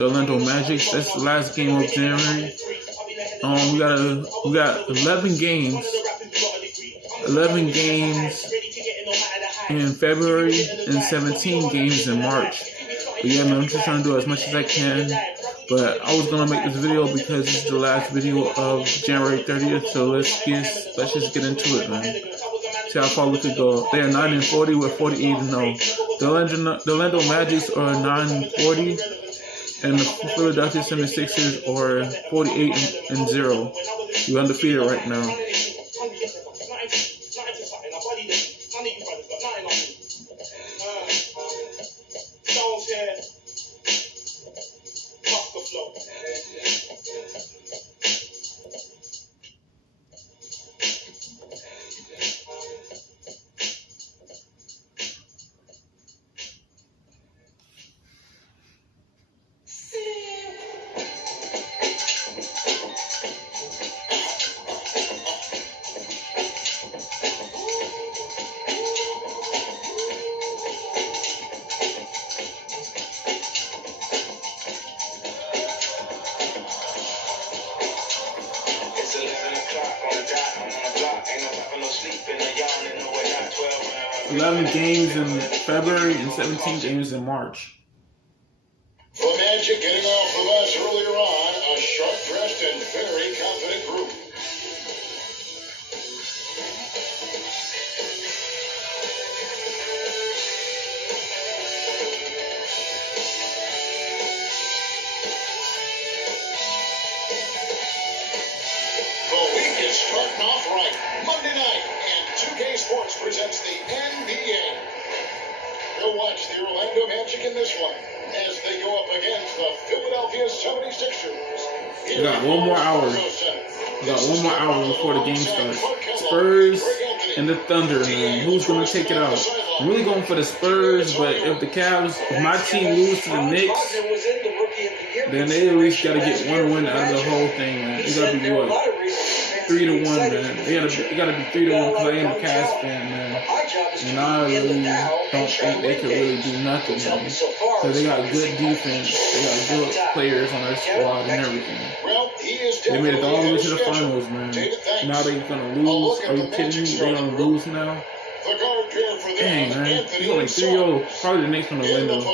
the Orlando Magic. That's the last game of January. We got 11 games. 11 games in February and 17 games in March. But yeah, man, I'm just trying to do as much as I can. But I was gonna make this video because it's the last video of January 30th. So let's just get into it, man. See how far we could go. They are 9-40 with 48-0. The Orlando Magic are 9-40, and the Philadelphia 76ers are 48-0. We're undefeated right now. It's 11 games in February and 17 games in March. The Magic getting off the bus earlier on, a sharp-dressed and very confident group. The week is starting off right. Monday night, and 2K Sports presents the NBA. We'll watch the Orlando Magic in this one as they go up against the Philadelphia 76ers. We got one more hour. Before the game starts. Spurs and the Thunder, man. Who's going to take it out? I'm really going for the Spurs, but if my team lose to the Knicks, then they at least got to get one win out of the whole thing, man. It got to be what? 3-1, man. It got to be 3-1 because I am a Cavs fan, man. And I really don't think they could really do nothing, man. Because they got good defense, they got good players on their squad and everything. They made it all the way to the finals, man. Now they're gonna lose. Are you kidding me? They're gonna lose now. Dang, man. It's only 3-0. Probably the next one to win, though.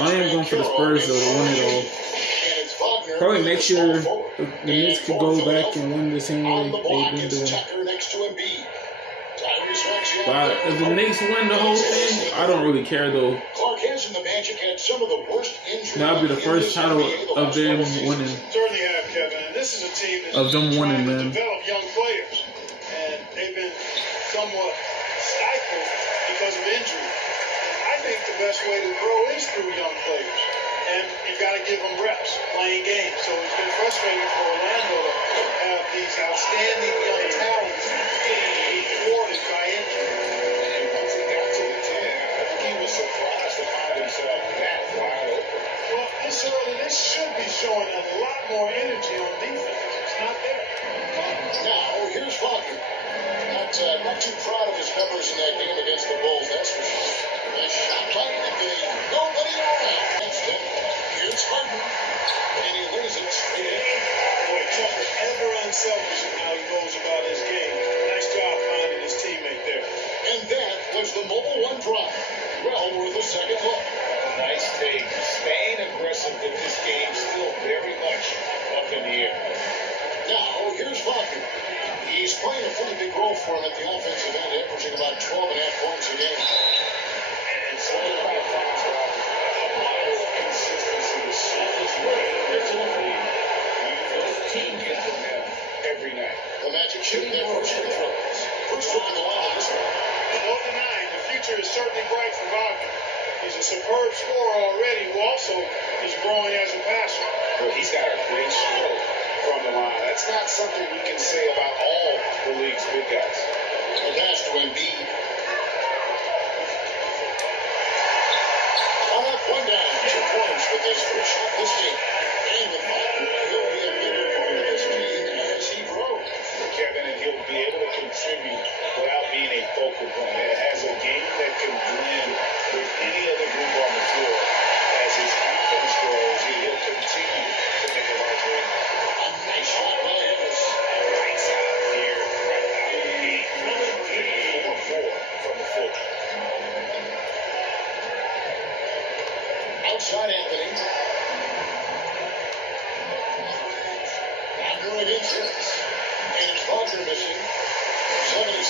I am going for the Spurs, though, to win it all. Probably next year, the Knicks could go back and win the same way they've been doing. But if the Knicks win the whole thing, I don't really care, though. That'll be the first title of them winning. Of them winning, man. Develop young players, and they've been somewhat stifled because of injury. I think the best way to grow is through young players, and you've got to give them reps, playing games. So it's been frustrating for Orlando to have these outstanding young talents be thwarted by injury. And once he got to the 10, I think he was surprised to find himself that wide open. Well, this should be showing a lot more energy on defense. It's not there. Now, here's Wagner. Not too proud of his numbers in that game against the Bulls, that's for sure. Nice shot by McVay. Nobody around. Instead, here's Harden. And he lays it straight in. Boy, Tucker ever unselfish in how he goes about his game. Nice job finding his teammate there. And that was the mobile one drive. Well worth a second look. Nice take. Staying aggressive with this game, still very much up in the air. Now, here's Wagner. He's playing a pretty big role for him at the offensive end, averaging about 12.5 points a game. And so that finds out a model of consistency is so much more originally those team get from him every night. The Magic shooting their first free throws. First look at the line on this one. No denying, the future is certainly bright for Wagner. He's a superb scorer already, who also is growing as a passer. Well, he's got a great stroke from the line. That's not something we can say about all the league's big guys. The pass to Embiid. One down, 2 points with his first shot this game. And with Wagner, he'll be a bigger part of this team as he grows. Kevin, and he'll be able to contribute without being a focal point. It has a game that can blend with any other group on the floor. As his defense grows, he'll continue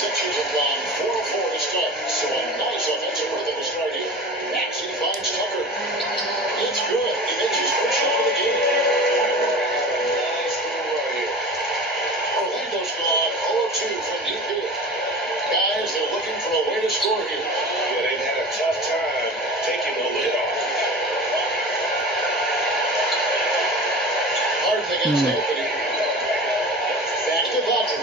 Sixers have gone 4-4 to start, so a nice offensive rhythm to start here. Maxey finds Tucker. It's good. He makes his first shot of the game. Nice little run here. Orlando's gone 0-2 from deep here. Guys, they're looking for a way to score here. Yeah, they've had a tough time taking the lid off. Harden against Anthony. Back to Butler.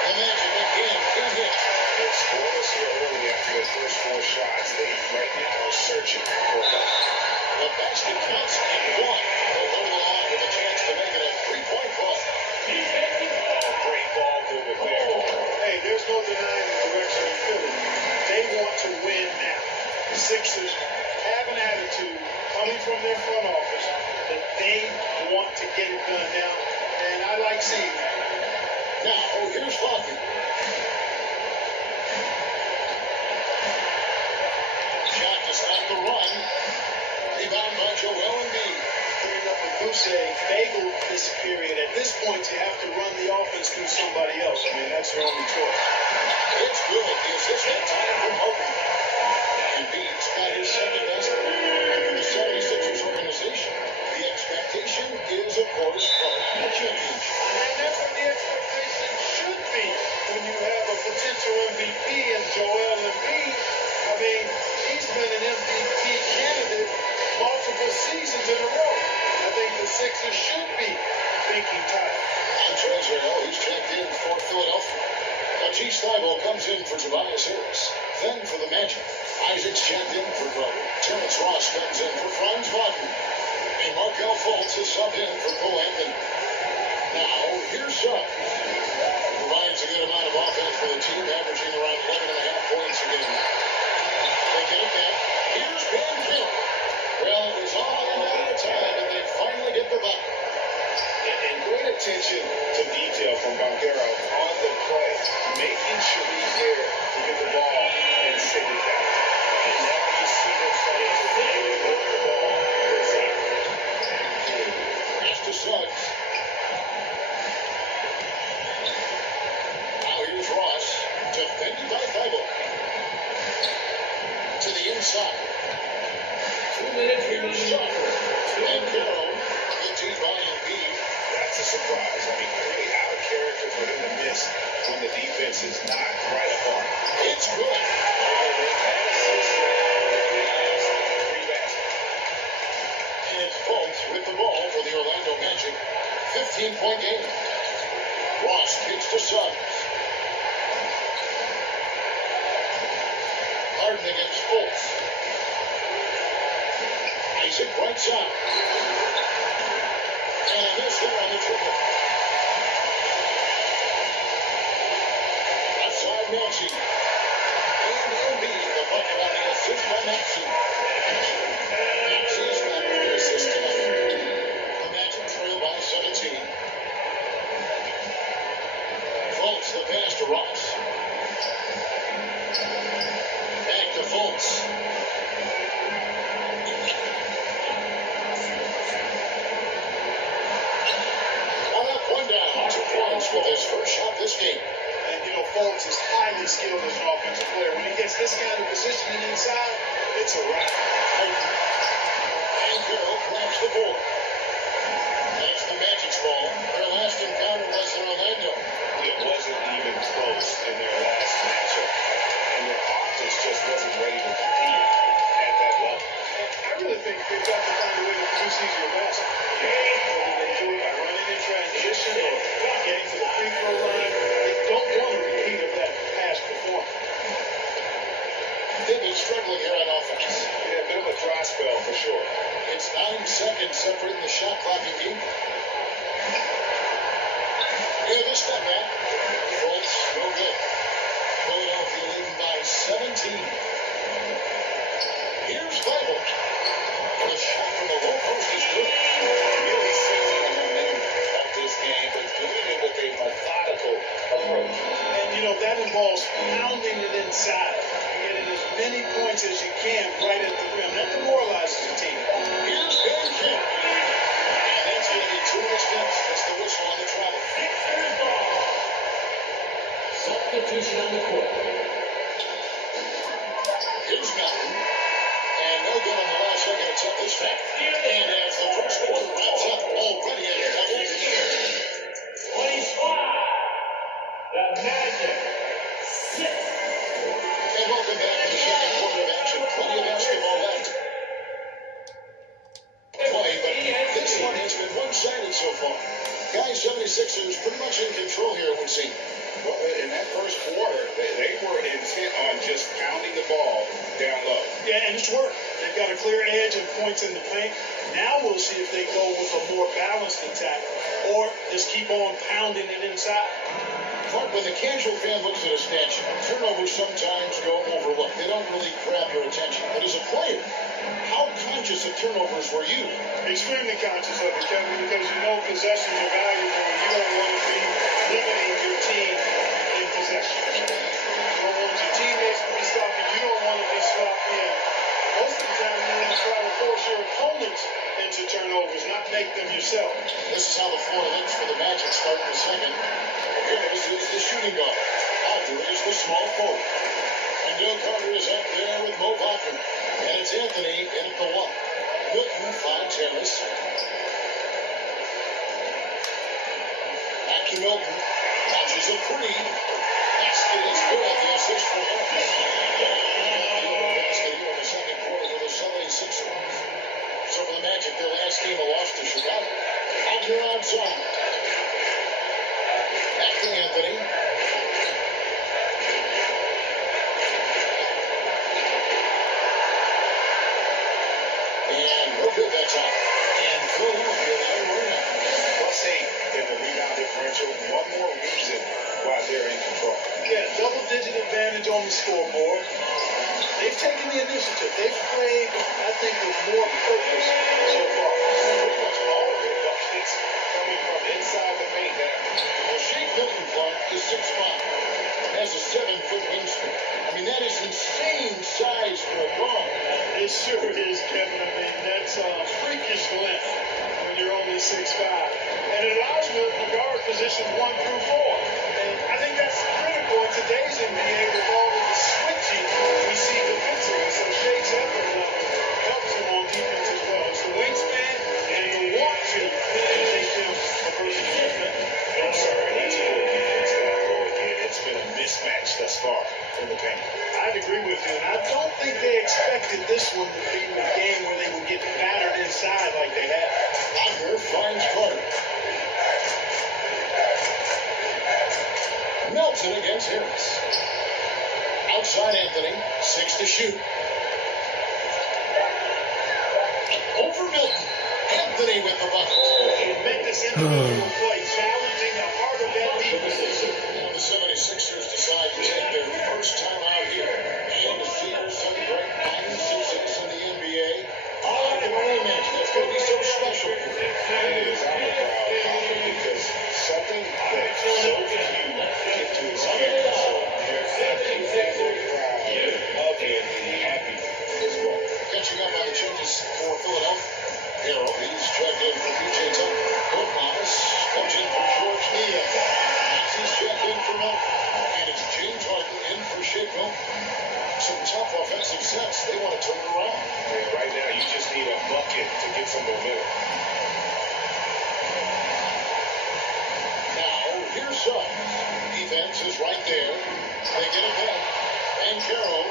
The Magic again can hit. They're scoreless here early after their first 4 shots. They right now are searching for help. The basket counts and one. They'll go to the line with a chance to make it a 3-point ball. Oh, great ball movement there. Hey, there's no denying the direction of Philly. They want to win now. The Sixers have an attitude coming from their front office that they want to get it done now, and I like seeing that. Now, here's Faulkner. Shot to stop the run. Rebound by Joel Embiid. Bringing up with Boucher, Bagel this period. At this point, you have to run the offense through somebody else. I mean, that's your only choice. It's good. The assist that time from Harden. Embiid's got his second best for the 76ers organization. The expectation is, of course, for a championship. And that's what the expectation should be when you have a potential MVP in Joel Embiid. I mean, he's been an MVP candidate multiple seasons in a row. I think the Sixers should be thinking title. On Israel, he's checked in for Philadelphia. Matisse Thybulle comes in for Tobias Harris. Then for the Magic, Isaac's checked in for Brother. Terrence Ross comes in for Franz Wagner. And Markel Fultz is subbed in for Cole Anthony. Now, here's Suggs. Provides a good amount of offense for the team, averaging around 11.5 points a game. They get it back. Here's Ben Hill. Well, it was all in a matter of time, but they finally get the bucket. And great attention to detail from Banchero on the play, making sure he's there to get the ball and send it back. And now you see them starting to think about the ball inside. Pass to Suggs. Now here's Ross, defended by Thybulle. To the inside. 2 minutes here's Tucker. And Carroll, good team by Embiid. That's a surprise. I mean, really out of character for him to miss when the defense is not right up on him. It's good. And Fultz with the ball for the Orlando Magic. 15-point game. Ross kicks to Suggs. Harden against Fultz. Isaac right side. And a miss there on the triple. Left side Maxey. And Embiid, the bucket on the assist by Maxey. Maxey's got the assist tonight. The Magic trail by 17. Fultz the pass to Ross. Back to Fultz. With his first shot this game. And, you know, Fultz is highly skilled as an offensive player. When he gets this kind of positioning inside, it's a wrap. And Carroll grabs the board. That's the Magic's ball. Their last encounter was in Orlando. It wasn't even close in their last matchup. And their offense just wasn't ready to compete at that level. I really think they've got to find a way to produce easier baskets. Whether they do it by running in transition or getting to the free throw line, they don't want a repeat of that past performance. They've been struggling here on offense. Yeah, a bit of a dry spell for sure. It's 9 seconds separating the shot clock and game. Here, the step back. Fultz, no good. Philadelphia leading by 17. Here's Thybulle. The shot from the low post is good. Really seizing the momentum of this game, but doing it with a methodical approach. And, you know, that involves pounding it inside, getting as many points as you can right at the rim. That demoralizes the team. Here's Ben King. And that's going to be 2 minutes. That's the whistle on the travel. it's been one-sided so far. Guys, 76ers pretty much in control here, it would seem. Well, in that first quarter, they were intent on just pounding the ball down low. Yeah, and it's worked. They've got a clear edge and points in the paint. Now we'll see if they go with a more balanced attack or just keep on pounding it inside. Clark, when the casual fan looks at a stat sheet, turnovers sometimes go overlooked. They don't really grab your attention. But as a player, how conscious of turnovers were you? Extremely conscious of it, Kevin, because you know possessions are valuable and you don't want to be limiting your team in possession. You don't want your teammates to be stopping. You don't want to be stopped in. Most of the time, you want to try to force your opponents into turnovers, not make them yourself. This is how the floor looks for the Magic starting the second. Here is the shooting guard. Out there is the small forward. And Joe Carter is up there with Mo Wagner. And it's Anthony in at the one. Milton finds Harris. Back to Milton. Launches a three. Basket is good. The assist for Harris. Basket here in the second quarter for the 76ers. So for the Magic, their last game a loss to Chicago. Wagner outside. Back to Anthony. And no good that time. And Philadelphia there winning. +8 in the rebound differential. One more reason why they're in control. Yeah, double-digit advantage on the scoreboard. They've taken the initiative. They've played, I think, with more purpose so far. Pretty much all of their buckets coming from inside the paint now. Well, Shake Milton, Clark, is 6'5", has a 7-foot wingspan. I mean, that is insane size for a guard. It sure is, Kevin. I mean, that's freakish length when you're only 6'5". And it allows Milton to guard positions 1 through 4. And I think that's critical in today's NBA with all of the switching we see defensively. So Shake's effort level helps him on defense as well. It's the wingspan and the want to make him a person different. I'm sorry, that's poor defense. It's been a mismatch thus far in the paint. I'd agree with you, and I don't think they expected this one to be a game where they would get battered inside like they have. Wagner finds Carter. Melton against Harris. Outside Anthony, 6 to shoot. Over Milton. Anthony with the bucket. Tremendous individual play, challenging the heart of that defense. And the 76ers decide to take their first time out here and to celebrate 9-6 in the NBA. Oh, I can only imagine that's going to be so special. It is. I'm a proud father because something that so few get to experience. So they're happy of Anthony, happy as well. Catching up on the changes for Philadelphia. Harrell, he's checked in for P.J. Tucker. Korkmaz comes in for George Neal. He's checked in for Milton. And it's James Harden in for Shake Milton. Some tough offensive sets. They want to turn it around. Yeah, right now you just need a bucket to get some momentum. Now, here's Suggs. Defense is right there. They get it back. And Carroll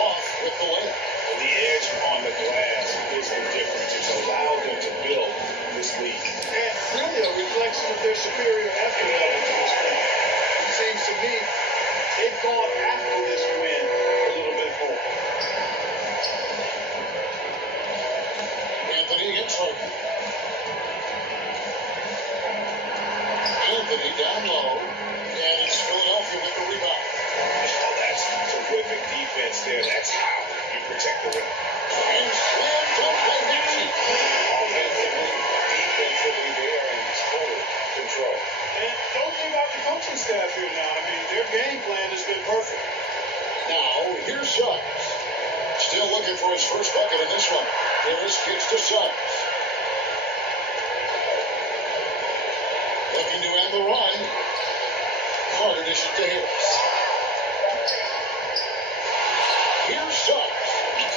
off with the layup. And the edge on the glass is the difference. It's allowed them to build this league. And really a reflection of their superior effort level to this point. It seems to me they've gone after this win a little bit more. Anthony against Harden. Anthony down low. And it's Philadelphia with the rebound. Oh, that's terrific defense there. That's how you protect the rim. And slam dunk by Maxey. Offensively, defensively, they are in total control. And don't leave out the coaching staff here now. I mean, their game plan has been perfect. Now, here's Suggs. Still looking for his first bucket in this one. Harris kicks to Suggs. Looking to end the run. Carter dishes to Harris. Here's Suggs.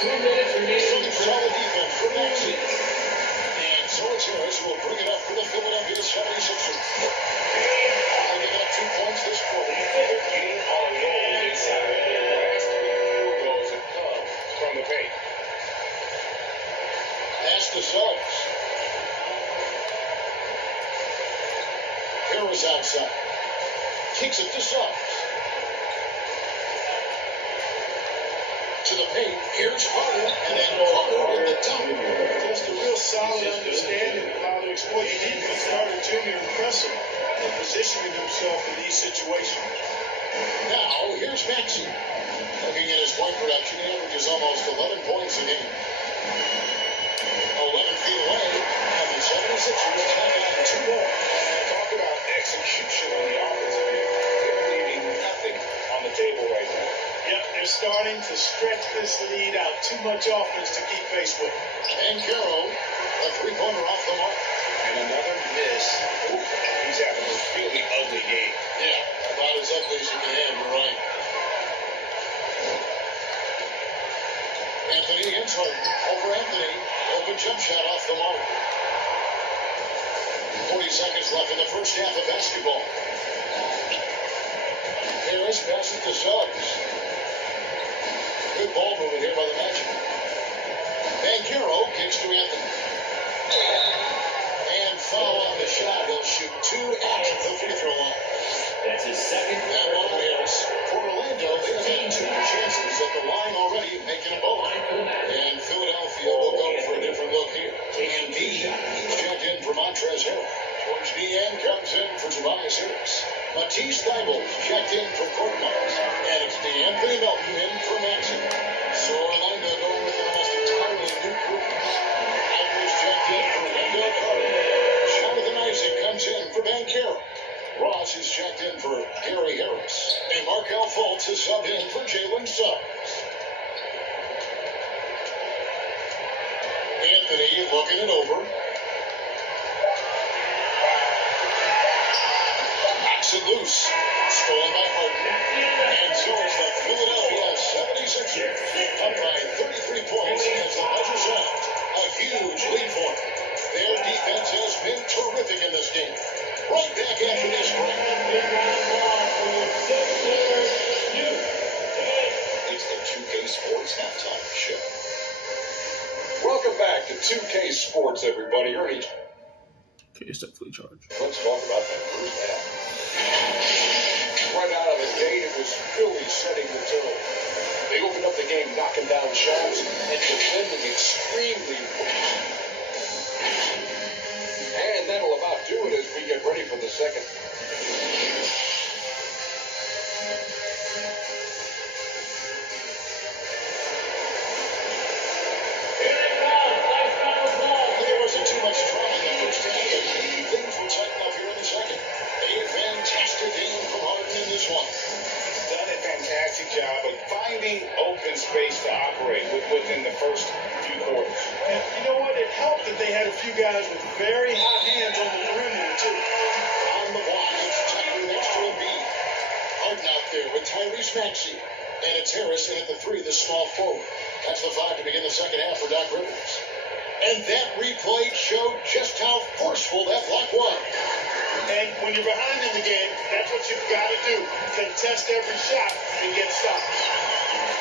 2 minutes remaining. Some solid defense for Maxey. And so it's Harris who will bring it up for the Philadelphia 76ers. They're giving up 2 points this quarter. They're getting on low inside their last 3 field goals have come from the paint. Pass to Suggs. Harris outside. Kicks it to Suggs. To the paint. Here's Harden. And then Carter with the dunk. Just a real solid understanding of how to exploit the defense. Carter Jr. impressive in positioning himself in these situations. Now, here's Maxey. Looking at his point production, he averages almost 11 points a game. 11 feet away, and the 76ers have on 2 more. Talk about execution on the offensive end. They're leaving nothing on the table right now. Yep, they're starting to stretch this lead out. Too much offense to keep pace with. And Caro, a 3-pointer off the mark. And another miss. Ooh, he's having a really ugly game. Yeah, about as ugly as you can have, you're right. Anthony against Harden. Over Anthony. Open jump shot off the mark. 40 seconds left in the first half of basketball. Harris passes to Suggs. Good ball movement here by the Magic. Banchero kicks to Anthony. And foul on the shot. He'll shoot 2 at the free throw line. That's his second. That one on Harris. For Orlando, they've had 2 chances at the line already, making a both. And Philadelphia will go for a different look here. And D, he's checked in for Montrezl Harrell. George Niang comes in for Tobias Harris. Matisse Thybulle checked in for Court Miles. And it's DeAnthony Melton in for Maxey. So Orlando going with an almost entirely new group. Alvarez checked in for Wendell Carter. Jonathan Isaac comes in for Banchero. Ross is checked in for Gary Harris. And Markelle Fultz is subbed in for Jalen Suggs. Anthony looking it over. Knocks it loose. Stolen by Harden. And so it's the Philadelphia 76ers up by 33 points as the buzzer sounds. A huge lead for them. Their defense has been terrific in this game. Right back after this break. It's the 2K Sports Halftime Show. Welcome back to 2K Sports, everybody. Ernie, Okay, it's definitely charged. let's talk about that first half. Right out of the gate, it was Philly setting the tone. They opened up the game knocking down shots and defending extremely well. And that'll about do it as we get ready for the second. There wasn't too much drama in the first half, but maybe things will tighten up here in the second. A fantastic game from Harden in this one. Done a fantastic job of finding open space to operate within the first few quarters. And you know what? It helped that they had a few guys with very hot hands on the perimeter, too. On the block, it's Tucker next to Embiid. Harden out there with Tyrese Maxey. And it's Harris in at the 3, the small forward. That's the 5 to begin the second half for Doc Rivers. And that replay showed just how forceful that block was. And when you're behind in the game, that's what you've got to do. Contest every shot and get stops.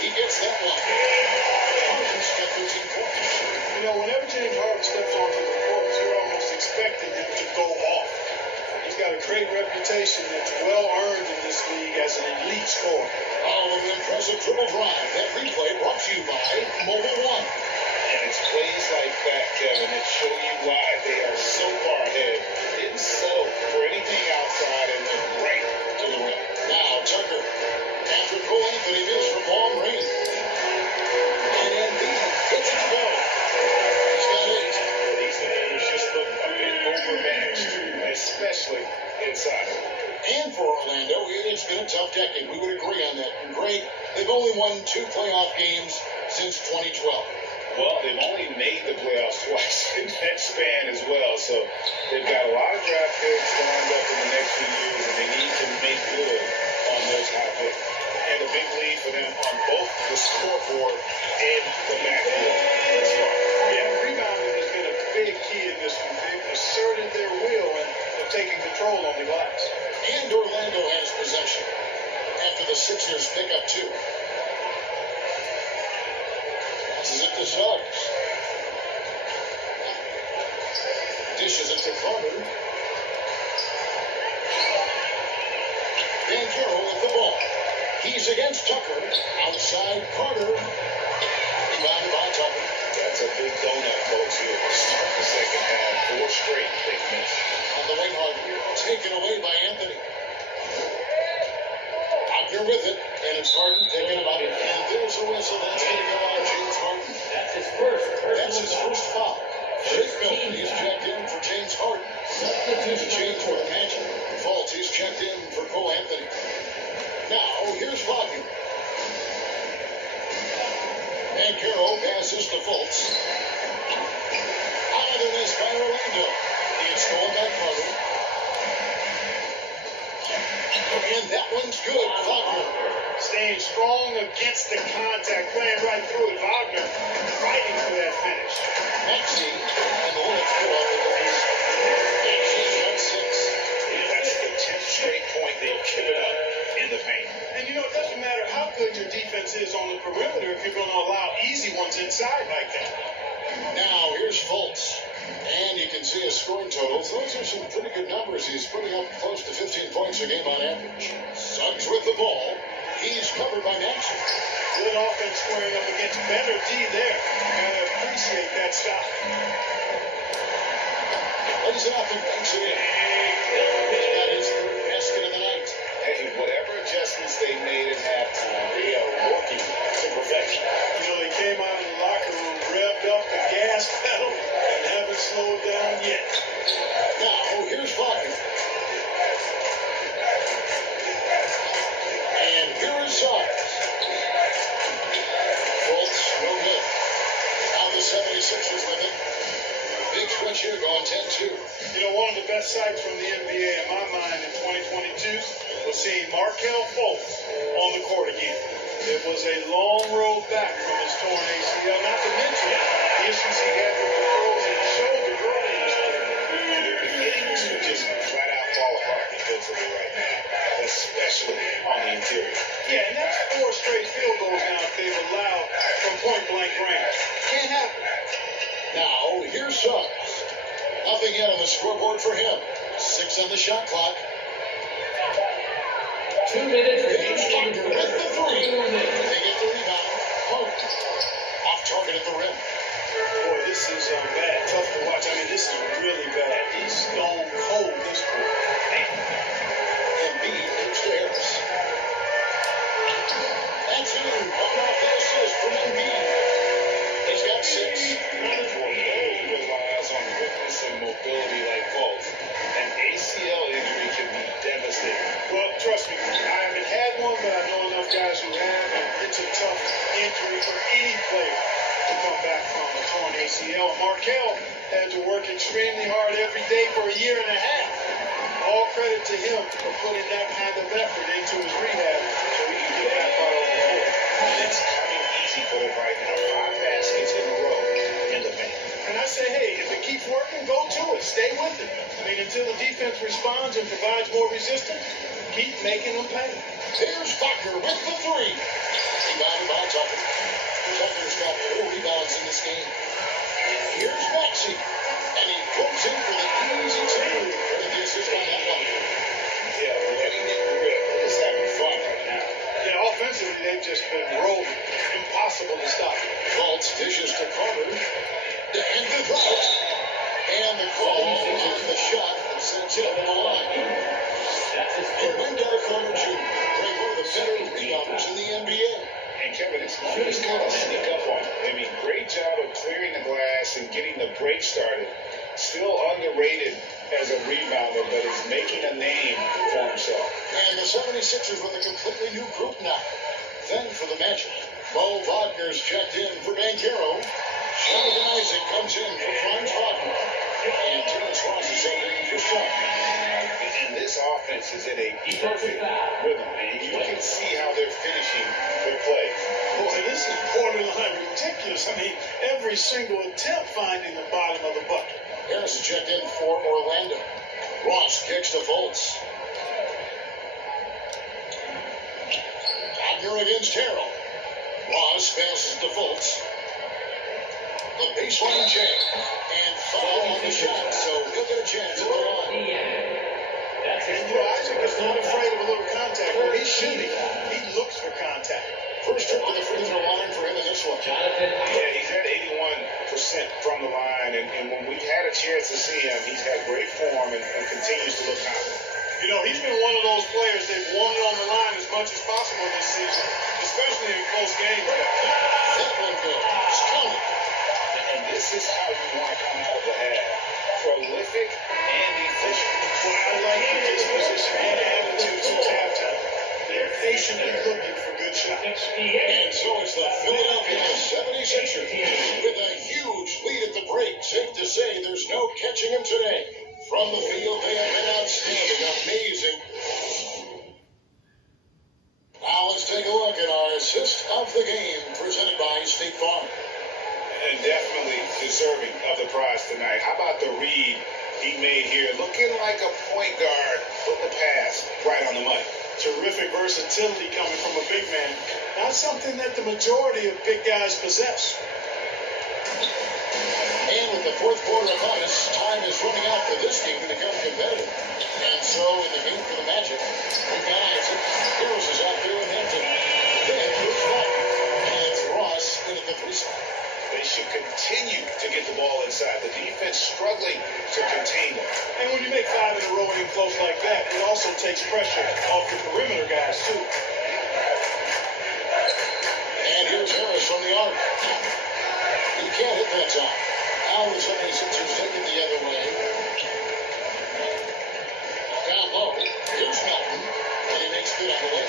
He gets that one. Harden's got 13 points. You know, whenever James Harden steps onto the court, you're almost expecting him to go off. He's got a great reputation that's well earned in this league as an elite scorer. Oh, an impressive triple drive. That replay brought to you by Mobile One. And it's plays like that, Kevin, that show you why they are so far ahead. Didn't settle for anything outside and went right to the rim. Now Tucker. After Cole Anthony missed from long range. And Embiid gets it to go. He's got 8. These games just look a bit overmatched, especially inside. And for Orlando, it's been a tough decade. We would agree on that. And great, they've only won 2 playoff games since 2012. Well, they've only made the playoffs twice in that span as well. So they've got a lot of draft picks lined up in the next few years, and they need to make good on those high picks. And a big lead for them on both the scoreboard and the backboard thus far. Yeah, rebounding has been a big key in this one. They've asserted their will and have taken control on the glass. And Orlando has possession after the Sixers pick up 2. Passes it to Suggs. Dishes it to Carter. Banchero with the ball. He's against Tucker. Outside Carter. Rebounded by Tucker. That's a big donut, folks, here. Start the second half. 4 straight they've missed. On the wing, Harden. Taken away by Anthony. Wagner with it. And it's Harden taking it up. And there's a whistle. That's going to go on James Harden. That's his first. That's his first foul. Chris Milton, he's checked in for James Harden. There's a change for the Magic. Fultz, he's checked in for Cole Anthony. Now, here's Wagner. Banchero passes to Fultz. Out of the miss by Orlando. It's stolen by Carter. And that one's good. Wagner. Staying strong against the contact, playing right through it. Wagner fighting for that finish. Maxey, and the Hornets go off the glass. Maxey's got 6. That's the 10th straight point they've given up in the paint. And you know, it doesn't matter how good your defense is on the perimeter if you're going to allow easy ones inside like that. Now, here's Fultz. And you can see his scoring totals. Those are some pretty good numbers. He's putting up close to 15 points a game on average. Suggs with the ball. He's covered by Maxey. Good offense squaring up against better D there. Gotta appreciate that stop. Lays it up and banks it in. He's got his third basket of the night. Hey, whatever adjustments they made at halftime, they are working to perfection. You know, they came out of the locker room, revved up the gas pedal, and haven't slowed down yet. Now, here's Wagner. And here is Suggs. Fultz, no good. Now the 76ers with it. Big switch here going 10-2. You know, one of the best sights from the NBA in my mind in 2022 was seeing Markelle Fultz on the court again. It was a long road back from his torn ACL, not to mention the issues he had with the throws and his shoulder early in his career. They're beginning to just flat out fall apart defensively right now, especially on the interior. Yeah, and that's 4 straight field goals now if they've allowed from point blank range. Can't happen. Now, here's Suggs. Nothing yet on the scoreboard for him. 6 on the shot clock. 2 minutes Here's Wagner remaining. with the 3. 2 minutes. They get the rebound. Harden. Off target at the rim. Boy, this is bad. Tough to watch. I mean, this is really bad. He's stone cold this quarter. Embiid gives to Harris. That's in. Coming off the assist from Embiid. He's got 6. Relies on quickness and mobility like Fultz. An ACL injury can be devastating. Well, trust me, I haven't had one, but I know enough guys who have, and it's a tough injury for any player to come back from a torn ACL. Markelle had to work extremely hard every day for a year and a half. All credit to him for putting that kind of effort into his rehab so he can get back out on the court. And it's coming easy for him right now. 5 baskets in a row in the paint. And I say, hey, if it keeps working, go to it. Stay with it. I mean, until the defense responds and provides more resistance, keep making them pay. Here's Wagner with the 3. Rebounded by Tucker. Tucker's got 4 rebounds in this game. Here's Maxey. And he goes in for the easy 2. What the assist on that one? Yeah, letting it rip. Just having fun right now. Yeah, offensively, they've just been rolling. Impossible to stop. Fultz dishes to Carter. And the drop. And the call is the shot that sends it over the line. That's his And first. Wendell Carter Jr., one of the better rebounders in the NBA. And Kevin, it's just kind of sneak up on him. I mean, great job of clearing the glass and getting the break started. Still underrated as a rebounder, but is making a name for himself. And the 76ers with a completely new group now. Then for the Magic, Mo Wagner's checked in for Banchero. Jonathan Isaac comes in for Franz Wagner. And Terrence Ross is opening for Shaw. And this offense is in a perfect rhythm, man. You can see how they're finishing their plays. Boy, this is borderline ridiculous. I mean, every single attempt finding the bottom of the bucket. Harris checked in for Orlando. Ross kicks to Fultz. Wagner against Harrell. Ross passes to Fultz. The baseline check. And foul on the shot, so he'll get a chance at the line. That's his And Isaac is not afraid of a little contact. Well, he should be. He looks for contact. First trip to the free throw line for him in this one. Jonathan. Yeah, he's at 81% from the line, and when we've had a chance to see him, he's had great form and continues to look confident. You know, he's been one of those players they've wanted on the line as much as possible this season, especially in close games. That one goes. Counted. And this is how you want to come out of the half. Prolific and efficient. Well, I like the disposition and attitude since halftime. They're patiently looking for good shots. And so is the Philadelphia 76ers with a huge lead at the break. Safe to say there's no catching them today. From the field, they have been outstanding, amazing. Now let's take a look at our assist of the game presented by State Farm. And definitely deserving of the prize tonight. How about the read he made here? Looking like a point guard, putting the pass right on the money. Terrific versatility coming from a big man. Not something that the majority of big guys possess. And with the fourth quarter upon us, time is running out for this game to become competitive. And so in the game for the Magic, we've got Isaac. Harris is out there with Hampton. Then here's Walton. And it's Ross in at the 3 spot. They should continue to get the ball inside. The defense struggling to contain them. And when you make 5 in a row in close like that, it also takes pressure off the perimeter guys, too. And here's Harris from the arc. He can't hit that time. Now the 76ers take it the other way. Down low. Here's Melton. And he makes good on the way.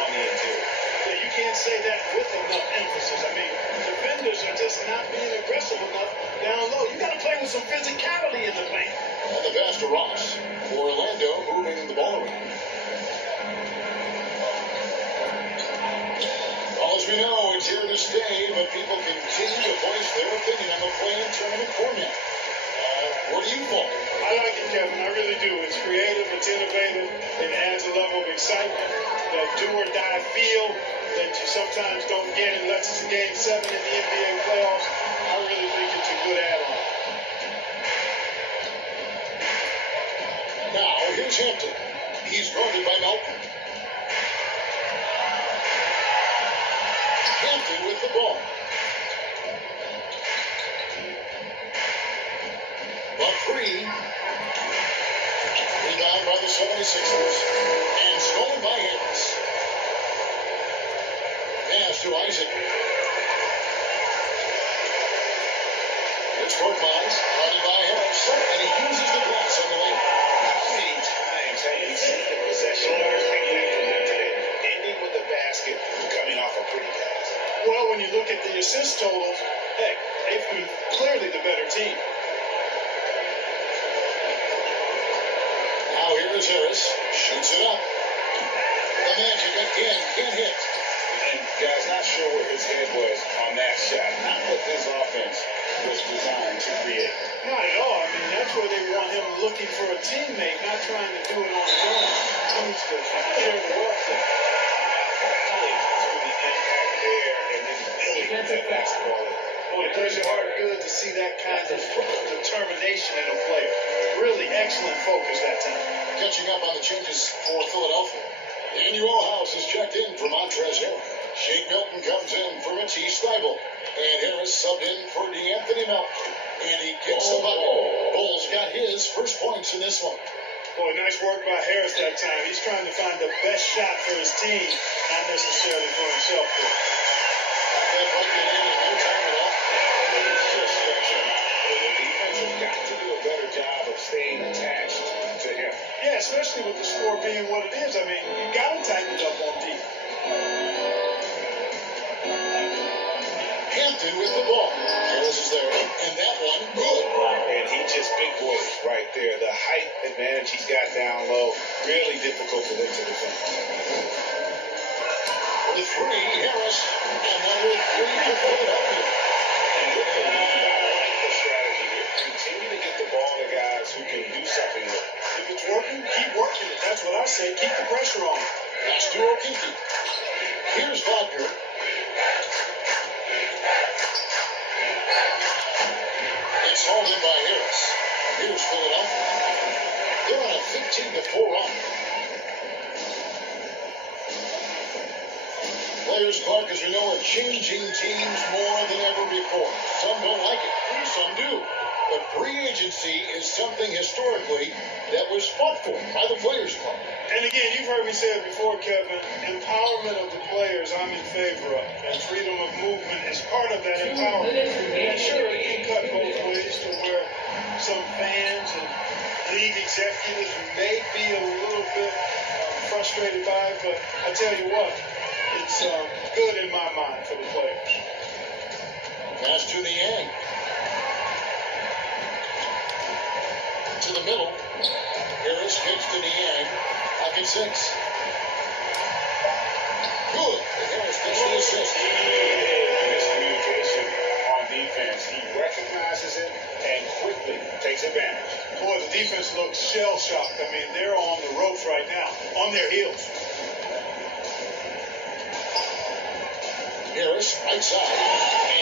On the interior. Yeah, you can't say that with enough emphasis. I mean, defenders are just not being aggressive enough down low. You got to play with some physicality in the paint. And the pass to Ross. Orlando moving the ball around. Well, as we know, it's here to stay, but people continue to voice their opinion on the play-in tournament format. Where do you fall? I like it, Kevin. I really do. It's creative. It's innovative. It adds a level of excitement, that do-or-die feel that you sometimes don't get unless it's a Game 7 in the NBA playoffs. I really think it's a good add-on. Now, here's Hampton. He's guarded by Melton. Hampton with the ball. But three. Rebound by the 76ers. And stolen by Harris. Pass to Isaac. It's Korkmaz. Guarded by Harris. And he uses the glass on the way. How many times have you seen the possession numbers like that from them today? Ending with the basket, coming off a pretty pass. Well, when you look at the assist totals, heck, they've been clearly the better team. Now here is Harris. Shoots it up. The Magic again can't hit. And guys, not sure where his head was on that shot. Not what this offense was designed to create. Not at all. I mean, that's where they want him looking for a teammate, not trying to do it on his own. He needs to share the work there. Really through the impact there and then really put that basketball in. Boy, it does your heart good to see that kind of determination in a player. Really excellent focus that time. Catching up on the changes for Philadelphia. Daniel House is checked in for Montrezl Harrell. Shake Milton comes in for Matisse Thybulle. And Harris subbed in for DeAnthony Melton. And he gets the bucket. Bulls got his first points in this one. Boy, nice work by Harris that time. He's trying to find the best shot for his team, not necessarily for himself. That bucket in no time at all. It's just structure. The defense has got to do a better job of staying attached to him. Yeah, especially with the score being what it is. I mean, you got to tighten it up on deep. Hampton with the ball. Harris is there. And that one, good. And he just big boy right there. The height advantage he's got down low, really difficult for them to defend. With three, Harris. Another three for Philadelphia. And I like the strategy here. Continue to get the ball to guys who can do something with it. If it's working, keep working it. That's what I say. Keep the pressure on. Pass to Okeke. Here's Wagner. It's hauled in by Harris. Here's Philadelphia. 19-4 up. Players, Clark, as you know, are changing teams more than ever before. Some don't like it, some do. But free agency is something historically that was fought for by the Players Club. And again, you've heard me say it before, Kevin, empowerment of the players I'm in favor of. And freedom of movement is part of that empowerment. And sure, it can cut both ways to where some fans and league executives may be a little bit frustrated by it, but I tell you what, it's good in my mind for the players. Pass to Niang. To the middle. Harris kicks to Niang. Pocket 6. Good. And Harris gets the assist. Miscommunication on defense. He recognizes it and quickly takes advantage. Boy, the defense looks shell-shocked. I mean, they're on the ropes right now, on their heels. Harris, right side.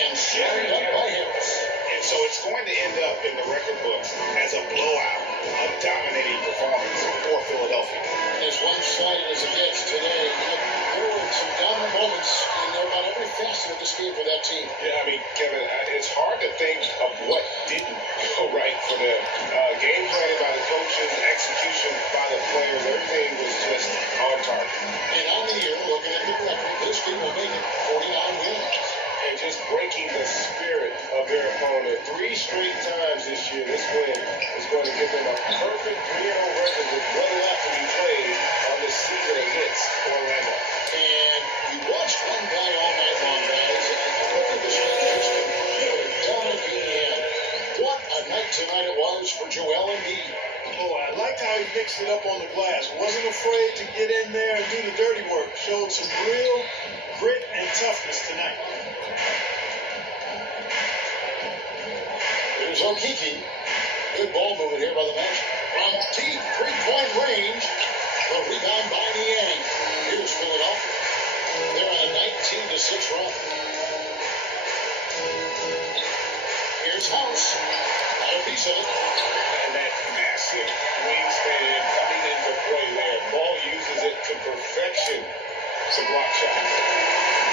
And slammed up by Harris. And so it's going to end up in the record books as a blowout, a dominating performance for Philadelphia. As one-sided as it gets today, there were some dominant moments in about every facet of this game for that team. Yeah, I mean, Kevin, it's hard to think of what didn't go right for them. Game planning by the coaches, execution by the players, everything was just on target. And on the year, looking at the record, this team will make it 49 wins. And just breaking the spirit of their opponent 3 straight times this year. This win is going to give them a perfect 3-0 record with one left to be played on the season against Orlando. And we watched one guy all night long, guys, and look at this match. Dominant in the end. What a night tonight it was for Joel Embiid. Oh, I liked how he mixed it up on the glass. Wasn't afraid to get in there and do the dirty work. Showed some real grit and toughness tonight. Here's Okeke. Good ball movement here by the Magic. From deep three-point range. The rebound by Niang. Here's Philadelphia. They're on a 19-6 run. Here's House. Got a piece of it. And that massive wingspan coming into play there. Ball uses it to perfection to block shots.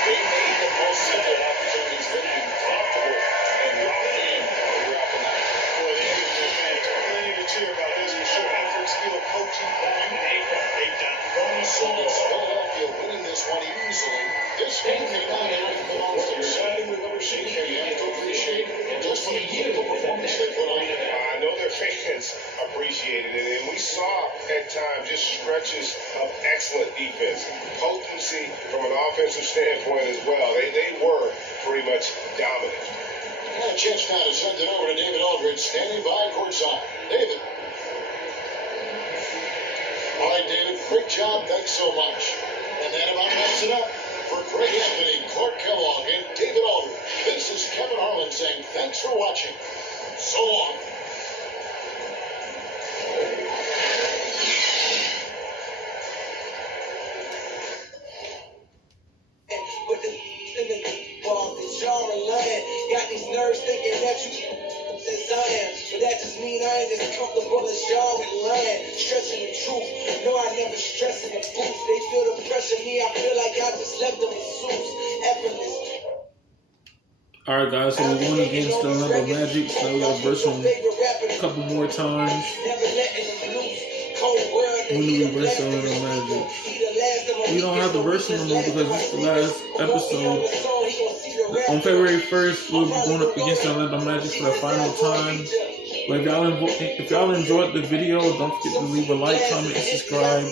They made the most simple opportunities looking comfortable and locked in throughout the night. Boy, they gave their fans plenty to cheer about this for sure. Effort, skill, coaching, they've done it. So it's Philadelphia winning this one easily. This game may not have belongs to exciting we've ever seen here. You have to appreciate just what a beautiful performance they put on. I know their fans appreciated it, and we saw at times just stretches of excellent defense, potency from an offensive standpoint as well. They were pretty much dominant. Got a chance now to send it over to David Aldridge, standing by courtside. David. All right, David, great job. Thanks so much. And that about wraps it up. For Greg Anthony, Clark Kellogg, and David Aldridge, this is Kevin Harlan saying thanks for watching. So long. But the ball is jarring land. Got these nerves thinking that you design. But that just mean I ain't as comfortable as y'all with land. Stretching the truth. No, I never stress in the booth. They feel the pressure. Me, I feel like I just left them in suits. Effortless. Alright guys, so we won against the Orlando Magic, so we gotta verse them a couple more times. When do we verse the Orlando Magic? We don't have to verse them no more because this is the last episode. On February 1st, we'll be going up against the Orlando Magic for the final time. But if y'all enjoyed the video, don't forget to leave a like, comment, and subscribe.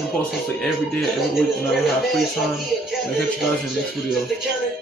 I'm posting every day, every week, whenever I have free time. And I'll catch you guys in the next video.